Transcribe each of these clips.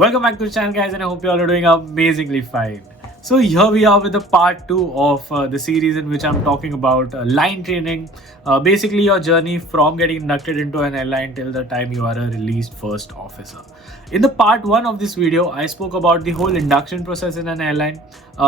Welcome back to the channel, guys, and I hope you all are doing amazingly fine. So here we are with the part 2 of the series in which I'm talking about line training, basically your journey from getting inducted into an airline till the time you are a released first officer. In the part 1 of this video, I spoke about the whole induction process in an airline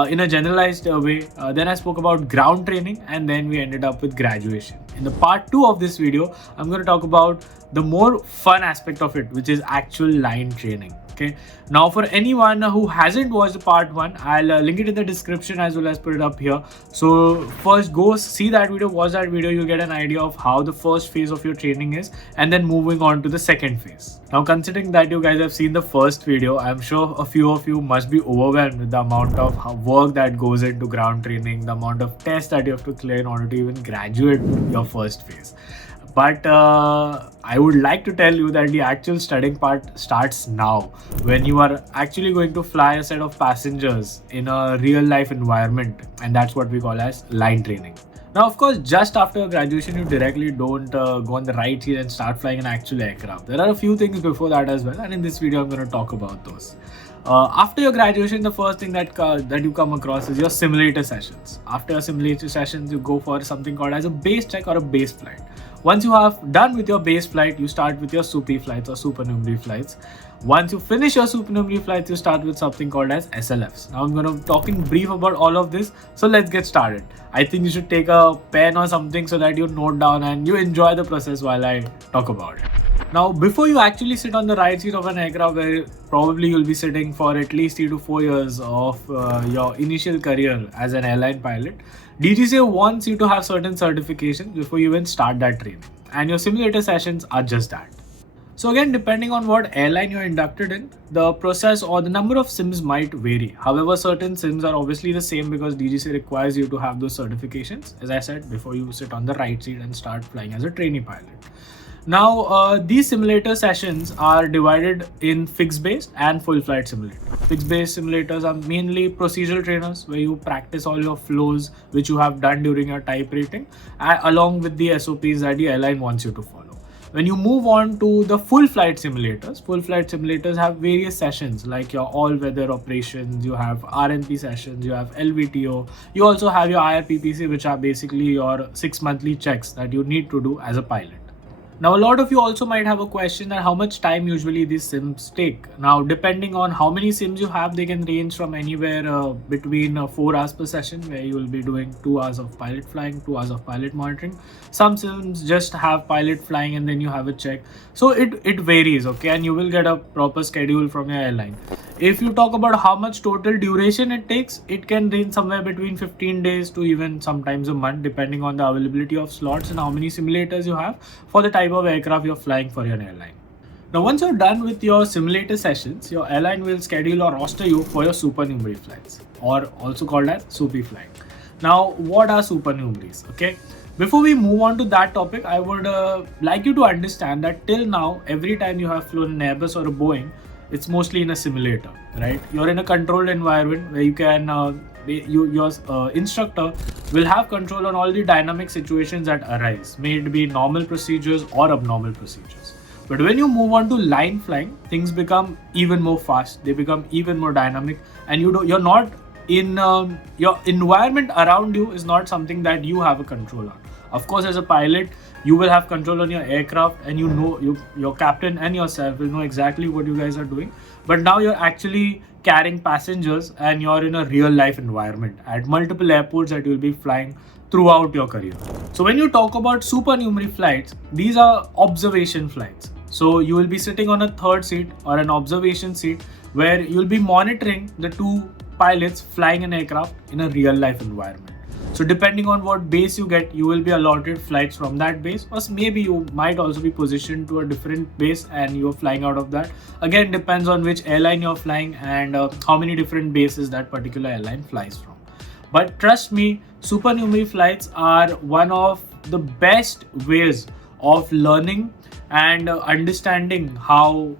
in a generalized way. Then I spoke about ground training, and then we ended up with graduation. In the part 2 of this video, I'm going to talk about the more fun aspect of it, which is actual line training. Okay, now for anyone who hasn't watched part 1, I'll link it in the description as well as put it up here. So first go see that video, watch that video, you'll get an idea of how the first phase of your training is, and then moving on to the second phase. Now considering that you guys have seen the first video, I'm sure a few of you must be overwhelmed with the amount of work that goes into ground training, the amount of tests that you have to clear in order to even graduate your first phase. But I would like to tell you that the actual studying part starts now, when you are actually going to fly a set of passengers in a real life environment, and that's what we call as line training. Now, of course, just after your graduation, you directly don't go on the right here and start flying an actual aircraft. There are a few things before that as well, and in this video, I'm going to talk about those. After your graduation, the first thing that you come across is your simulator sessions. After your simulator sessions, you go for something called as a base check or a base flight. Once you have done with your base flight, you start with your SOP flights or supernumerary flights. Once you finish your supernumerary flights, you start with something called as SLFs. Now I'm going to talk in brief about all of this. So let's get started. I think you should take a pen or something so that you note down and you enjoy the process while I talk about it. Now, before you actually sit on the right seat of an aircraft, where probably you'll be sitting for at least 3 to 4 years of your initial career as an airline pilot, DGCA wants you to have certain certifications before you even start that training. And your simulator sessions are just that. So again, depending on what airline you're inducted in, the process or the number of sims might vary. However, certain sims are obviously the same because DGCA requires you to have those certifications, as I said, before you sit on the right seat and start flying as a trainee pilot. Now, these simulator sessions are divided in fixed-based and full-flight simulator. Fixed-based simulators are mainly procedural trainers where you practice all your flows which you have done during your type rating along with the SOPs that the airline wants you to follow. When you move on to the full-flight simulators have various sessions like your all-weather operations, you have RNP sessions, you have LVTO, you also have your IRPPC, which are basically your 6 monthly checks that you need to do as a pilot. Now, a lot of you also might have a question that how much time usually these sims take. Now, depending on how many sims you have, they can range from anywhere between 4 hours per session, where you will be doing 2 hours of pilot flying, 2 hours of pilot monitoring. Some sims just have pilot flying and then you have a check. So it varies, okay, and you will get a proper schedule from your airline. If you talk about how much total duration it takes, it can range somewhere between 15 days to even sometimes a month, depending on the availability of slots and how many simulators you have for the type of aircraft you're flying for your airline. Now, once you're done with your simulator sessions, your airline will schedule or roster you for your supernumerary flights, or also called as SOP flying. Now, what are supernumeraries? Okay. Before we move on to that topic, I would like you to understand that till now, every time you have flown an Airbus or a Boeing, it's mostly in a simulator, right? You're in a controlled environment where you can, your instructor will have control on all the dynamic situations that arise, may it be normal procedures or abnormal procedures. But when you move on to line flying, things become even more fast, they become even more dynamic, and you're not in your environment around you is not something that you have a control on. Of course, as a pilot, you will have control on your aircraft, and you know your captain and yourself will know exactly what you guys are doing. But now you're actually carrying passengers and you're in a real life environment at multiple airports that you'll be flying throughout your career. So when you talk about supernumerary flights, these are observation flights. So you will be sitting on a third seat or an observation seat where you'll be monitoring the 2 pilots flying an aircraft in a real life environment. So depending on what base you get, you will be allotted flights from that base, or maybe you might also be positioned to a different base and you're flying out of that. Again, depends on which airline you're flying and how many different bases that particular airline flies from. But trust me, supernumerary flights are one of the best ways of learning and understanding how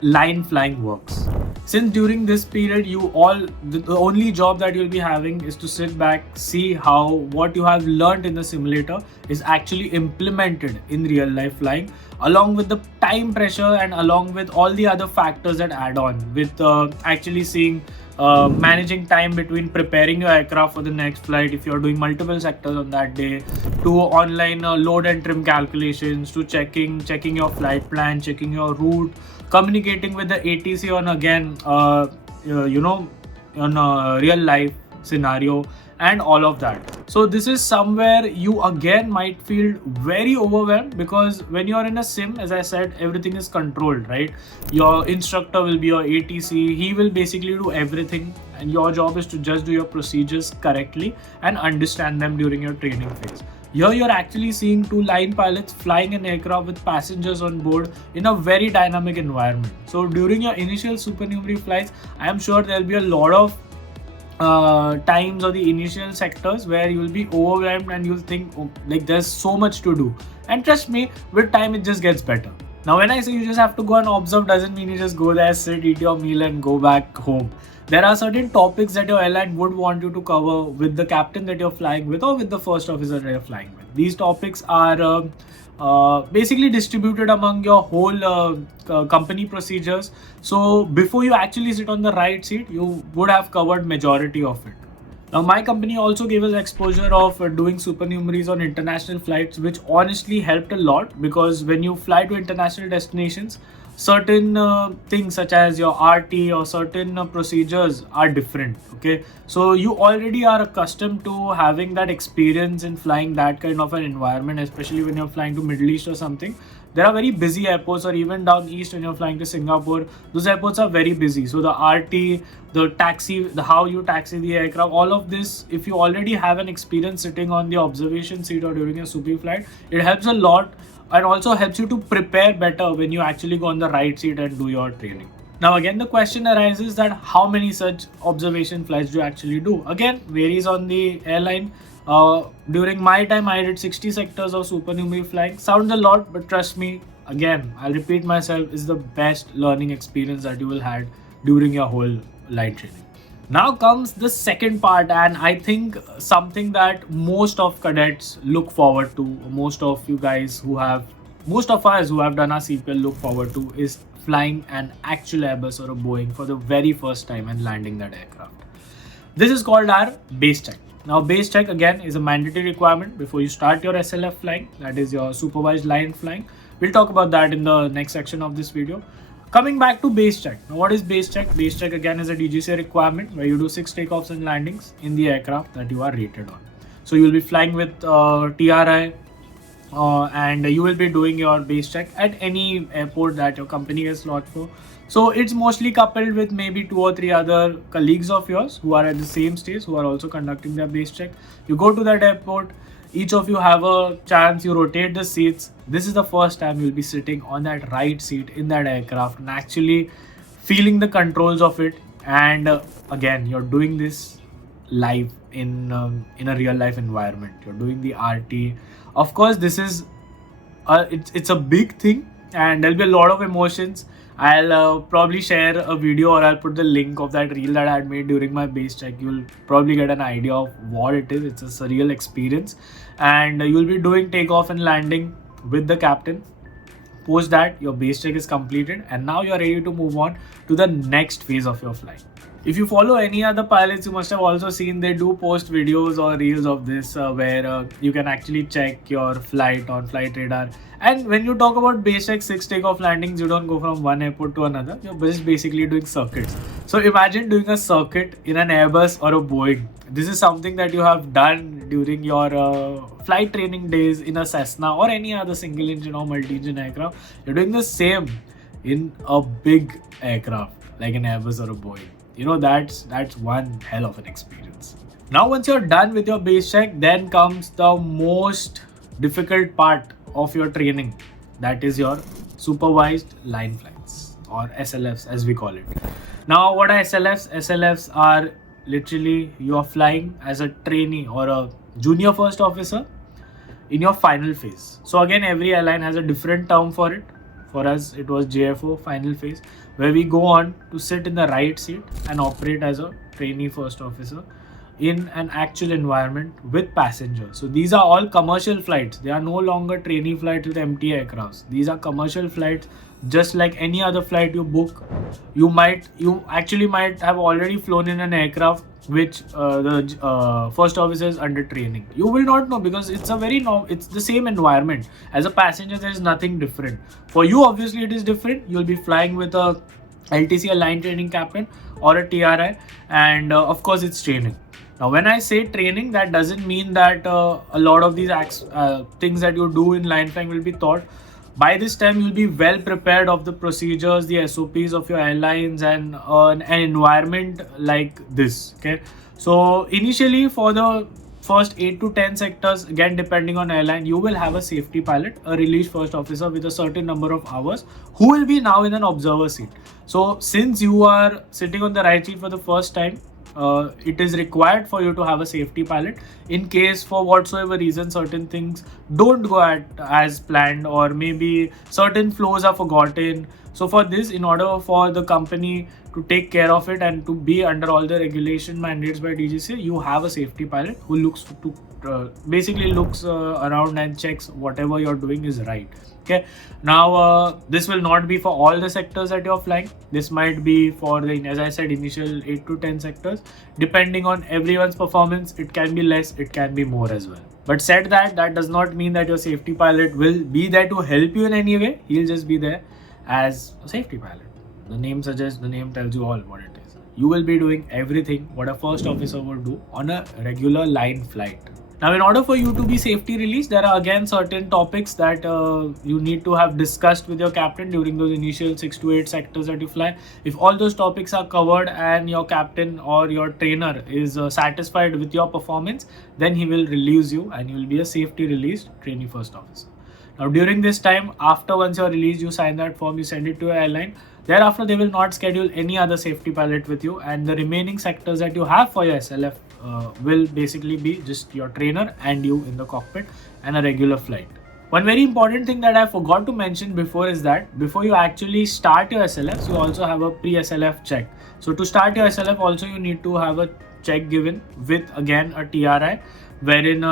line flying works. Since during this period the only job that you'll be having is to sit back, see how what you have learned in the simulator is actually implemented in real life flying, along with the time pressure and along with all the other factors that add on with actually seeing managing time between preparing your aircraft for the next flight if you're doing multiple sectors on that day, to online load and trim calculations, to checking your flight plan, checking your route, communicating with the ATC on again on a real life scenario and all of that. So this is somewhere you again might feel very overwhelmed, because when you're in a sim, as I said, everything is controlled, right? Your instructor will be your ATC. He will basically do everything, and your job is to just do your procedures correctly and understand them during your training phase. Here you're actually seeing two line pilots flying an aircraft with passengers on board in a very dynamic environment. So during your initial supernumerary flights, I am sure there'll be a lot of times or the initial sectors where you'll be overwhelmed and you'll think, oh, like there's so much to do. And trust me, with time it just gets better. Now when I say you just have to go and observe, doesn't mean you just go there, sit, eat your meal and go back home. There are certain topics that your airline would want you to cover with the captain that you're flying with or with the first officer that you're flying with. These topics are basically distributed among your whole company procedures. So before you actually sit on the right seat, you would have covered majority of it. Now my company also gave us exposure of doing supernumeraries on international flights, which honestly helped a lot, because when you fly to international destinations, certain things such as your RT or certain procedures are different. Okay, so you already are accustomed to having that experience in flying that kind of an environment, especially when you're flying to Middle East or something. There are very busy airports, or even down east when you're flying to Singapore, those airports are very busy. So the RT, the taxi, the how you taxi the aircraft, all of this, if you already have an experience sitting on the observation seat or during a super flight, it helps a lot, and also helps you to prepare better when you actually go on the right seat and do your training. Now again, the question arises that how many such observation flights do you actually do? Again, varies on the airline. During my time, I did 60 sectors of supernumerary flying. Sounds a lot, but trust me, again, I'll repeat myself, is the best learning experience that you will have during your whole line training. Now comes the second part, and I think something that most of cadets look forward to, most of us who have done our CPL look forward to, is flying an actual Airbus or a Boeing for the very first time and landing that aircraft. This is called our base check. Now base check again is a mandatory requirement before you start your SLF flying, that is your supervised line flying. We'll talk about that in the next section of this video. Coming back to base check. Now what is base check? Base check again is a DGCA requirement where you do 6 takeoffs and landings in the aircraft that you are rated on. So you will be flying with TRI and you will be doing your base check at any airport that your company has slot for. So it's mostly coupled with maybe 2 or 3 other colleagues of yours who are at the same stage, who are also conducting their base check. You go to that airport, each of you have a chance, you rotate the seats. This is the first time you'll be sitting on that right seat in that aircraft and actually feeling the controls of it. And again, you're doing this live in a real life environment. You're doing the RT. Of course, this is it's a big thing, and there'll be a lot of emotions. I'll probably share a video, or I'll put the link of that reel that I had made during my base check. You'll probably get an idea of what it is. It's a surreal experience, and you'll be doing takeoff and landing with the captain. Post that, your base check is completed, and now you're ready to move on to the next phase of your flight. If you follow any other pilots, you must have also seen they do post videos or reels of this where you can actually check your flight on flight radar. And when you talk about base check 6 takeoff landings, you don't go from one airport to another. You're just basically doing circuits. So imagine doing a circuit in an Airbus or a Boeing. This is something that you have done during your flight training days in a Cessna or any other single engine or multi-engine aircraft. You're doing the same in a big aircraft like an Airbus or a Boeing. You know, that's one hell of an experience. Now once you're done with your base check, then comes the most difficult part of your training. That is your supervised line flights, or SLFs as we call it. Now what are SLFs? SLFs are literally you are flying as a trainee or a junior first officer in your final phase. So again, every airline has a different term for it. For us, it was JFO final phase, where we go on to sit in the right seat and operate as a trainee first officer in an actual environment with passengers. So these are all commercial flights. They are no longer trainee flights with empty aircrafts. These are commercial flights, just like any other flight you book. You actually might have already flown in an aircraft which the first officer is under training. You will not know because it's the same environment. As a passenger, there is nothing different. For you, obviously, it is different. You'll be flying with a LTC, a line training captain, or a TRI, and of course, it's training. Now, when I say training, that doesn't mean that a lot of these things that you do in line flying will be taught. By this time, you'll be well prepared of the procedures, the SOPs of your airlines, and an environment like this. Okay, so initially for the first 8 to 10 sectors, again depending on airline, you will have a safety pilot, a release first officer with a certain number of hours, who will be now in an observer seat. So since you are sitting on the right seat for the first time, it is required for you to have a safety pilot in case for whatsoever reason certain things don't go as planned, or maybe certain flows are forgotten. So for this, in order for the company to take care of it and to be under all the regulation mandates by DGCA, you have a safety pilot who looks around and checks whatever you're doing is right. Okay, now this will not be for all the sectors that you're flying. This might be for the, as I said, initial 8 to 10 sectors. Depending on everyone's performance, it can be less, it can be more as well. But said that, that does not mean that your safety pilot will be there to help you in any way. He'll just be there as a safety pilot. The name suggests, the name tells you all what it is. You will be doing everything what a first officer would do on a regular line flight. Now, in order for you to be safety released, there are again certain topics that you need to have discussed with your captain during those initial 6 to 8 sectors that you fly. If all those topics are covered and your captain or your trainer is satisfied with your performance, then he will release you and you will be a safety released trainee first officer. Now, during this time, after once you're released, you sign that form, you send it to your airline. Thereafter, they will not schedule any other safety pilot with you, and the remaining sectors that you have for your SLF will basically be just your trainer and you in the cockpit and a regular flight. One very important thing that I forgot to mention before is that before you actually start your SLFs, you also have a pre-SLF check. So to start your SLF, also you need to have a check given with again a TRI, wherein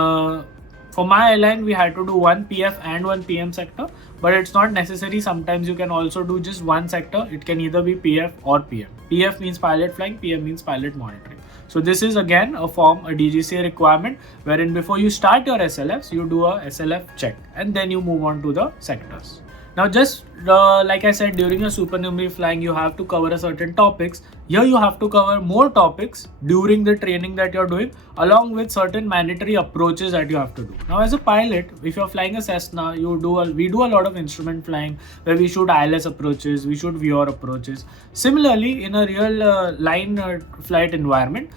for my airline, we had to do one PF and one PM sector, but it's not necessary. Sometimes you can also do just one sector. It can either be PF or PM. PF means pilot flying, PM means pilot monitoring. So this is again a form, a DGCA requirement, wherein before you start your SLFs, you do a SLF check and then you move on to the sectors. Now, just like I said, during your supernumerary flying, you have to cover a certain topics. Here you have to cover more topics during the training that you're doing, along with certain mandatory approaches that you have to do. Now, as a pilot, if you're flying a Cessna, we do a lot of instrument flying where we shoot ILS approaches, we shoot VOR approaches. Similarly, in a real line flight environment,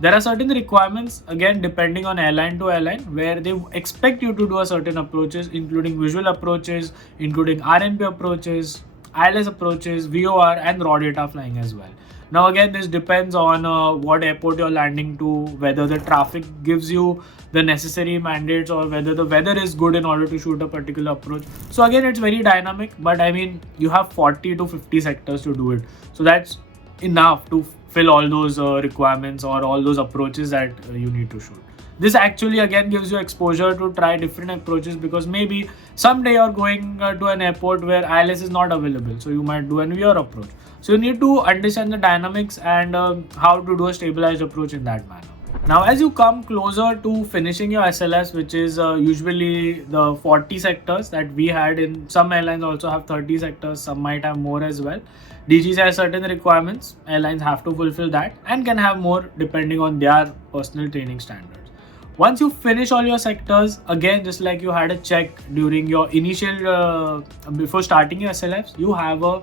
there are certain requirements, again depending on airline to airline, where they expect you to do a certain approaches, including visual approaches, including RNP approaches, ILS approaches, VOR and raw data flying as well. Now again, this depends on what airport you're landing to, whether the traffic gives you the necessary mandates or whether the weather is good in order to shoot a particular approach. So again, it's very dynamic, but I mean, you have 40 to 50 sectors to do it. So that's enough to fill all those requirements or all those approaches that you need to shoot. This actually again gives you exposure to try different approaches, because maybe someday you're going to an airport where ILS is not available, so you might do an VOR approach. So you need to understand the dynamics and how to do a stabilized approach in that manner. Now, as you come closer to finishing your SLS, which is usually the 40 sectors that we had, in some airlines also have 30 sectors, some might have more as well. DGs has certain requirements, airlines have to fulfill that and can have more depending on their personal training standards. Once you finish all your sectors, again, just like you had a check during your initial, before starting your SLFs, you have a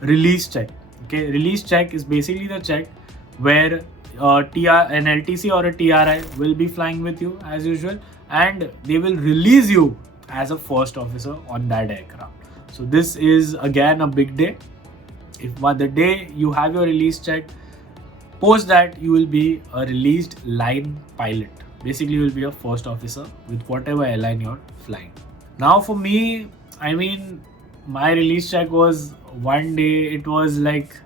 release check. Okay, release check is basically the check where an LTC or a TRI will be flying with you as usual, and they will release you as a first officer on that aircraft. So this is again a big day. If the day you have your release check, post that you will be a released line pilot. Basically, you will be a first officer with whatever airline you're flying. Now for me, I mean, my release check was one day. It was like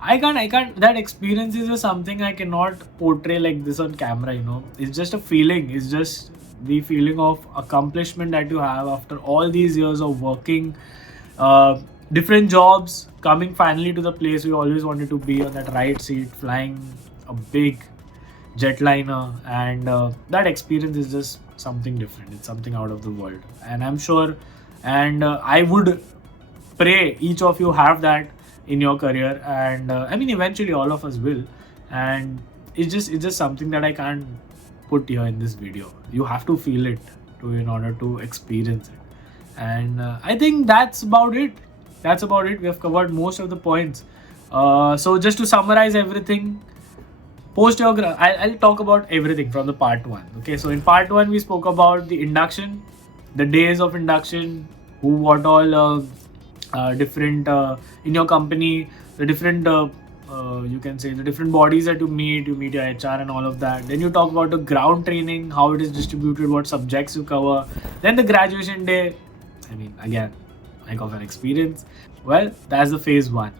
I can't. That experience is just something I cannot portray like this on camera. It's just a feeling. It's just the feeling of accomplishment that you have after all these years of working, uh, different jobs, coming finally to the place we always wanted to be, on that right seat, flying a big jetliner, and that experience is just something different. It's something out of the world, and I'm sure, and I would pray each of you have that in your career, and I mean eventually all of us will, and it's just something that I can't put here in this video. You have to feel it to in order to experience it, and I think that's about it. We have covered most of the points. So just to summarize everything, I'll talk about everything from the part one. Okay, so in part one we spoke about the induction, the days of induction, who, what all, different in your company, the different you can say the different bodies that you meet your HR and all of that. Then you talk about the ground training, how it is distributed, what subjects you cover. Then the graduation day. I mean, again, like of an experience. Well, that's the phase one.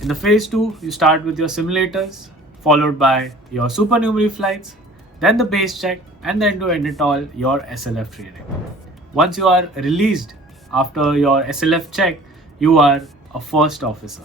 In the phase two, you start with your simulators, followed by your supernumerary flights, then the base check, and then to end it all, your SLF training. Once you are released after your SLF check, you are a first officer.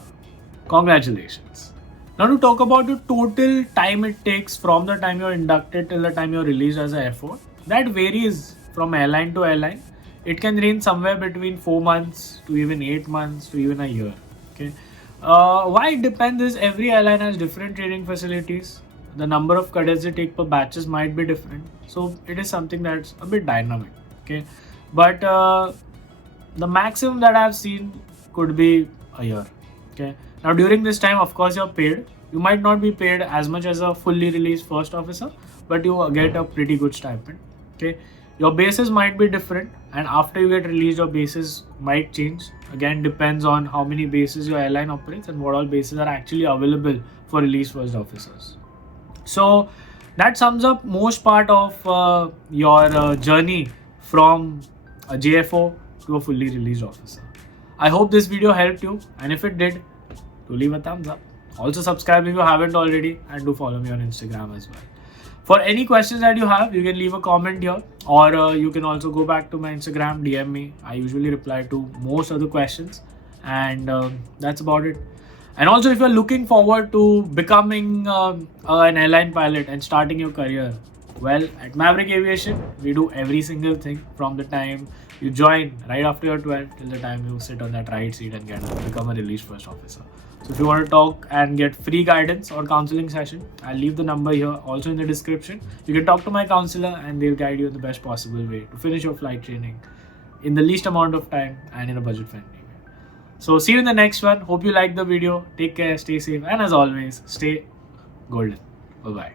Congratulations. Now to talk about the total time it takes from the time you're inducted till the time you're released as a F4, that varies from airline to airline. It can range somewhere between 4 months to even 8 months to even a year. Okay. Why it depends is every airline has different training facilities. The number of cadets they take per batches might be different. So it is something that's a bit dynamic. Okay. But the maximum that I've seen could be a year. Okay. Now during this time, of course, you're paid. You might not be paid as much as a fully released first officer, but you get a pretty good stipend. Okay. Your bases might be different, and after you get released, your bases might change. Again, depends on how many bases your airline operates and what all bases are actually available for released first officers. So that sums up most part of your journey from a JFO to a fully released officer. I hope this video helped you, and if it did, do leave a thumbs up. Also subscribe if you haven't already, and do follow me on Instagram as well. For any questions that you have, you can leave a comment here, or you can also go back to my Instagram, DM me. I usually reply to most of the questions, and that's about it. And also, if you're looking forward to becoming an airline pilot and starting your career, well, at Maverick Aviation, we do every single thing from the time you join right after you're 12 till the time you sit on that right seat and become a released first officer. So if you want to talk and get free guidance or counseling session, I'll leave the number here also in the description. You can talk to my counselor and they'll guide you in the best possible way to finish your flight training in the least amount of time and in a budget friendly way. So see you in the next one. Hope you liked the video. Take care, stay safe, and as always, stay golden. Bye-bye.